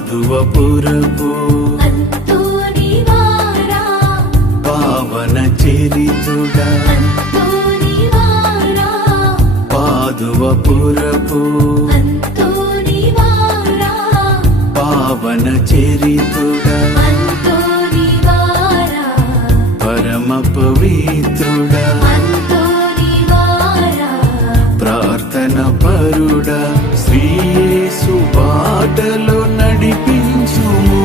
పాదువపురపు అంతోనివారా పావన చరితుడా అంతోనివారా పాదువపురపు అంతోనివారా పావన చరితుడా అంతోనివారా పరమ పవిత్రుడా అంతోనివారా ప్రార్థన పరుడా శ్రీయేసు బాటలో నడిపించుము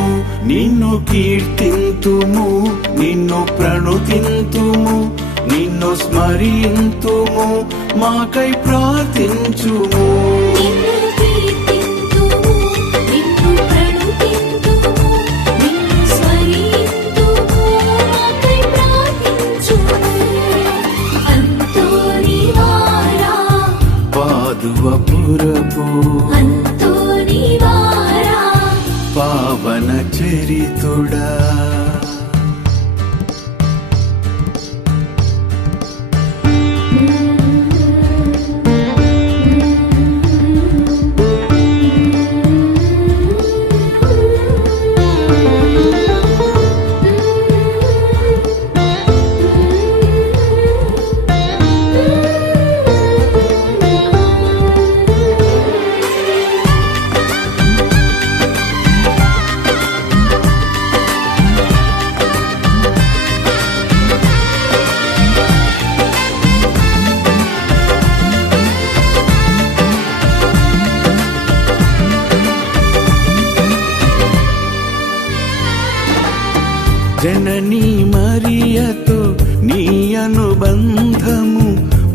నిన్ను కీర్తింతుము నిన్ను ప్రణుతింతుము నిన్ను స్మరింతుము మాకై ప్రార్థించుము నిన్ను కీర్తింతుము నిన్ను ప్రణుతింతుము నిన్ను స్మరింతుము మాకై ప్రార్థించుము అంతోనివారా పాదువపురపు అంతోనివారా పావన చరితుడా జననీ మరియతో నీ అనుబంధము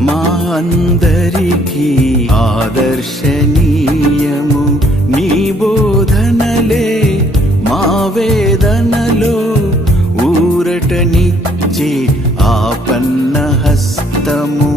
మా అందరికీ ఆదర్శనీయము నీ బోధనలే మా వేదనలో ఊరటనిచ్చే ఆపన్న హస్తము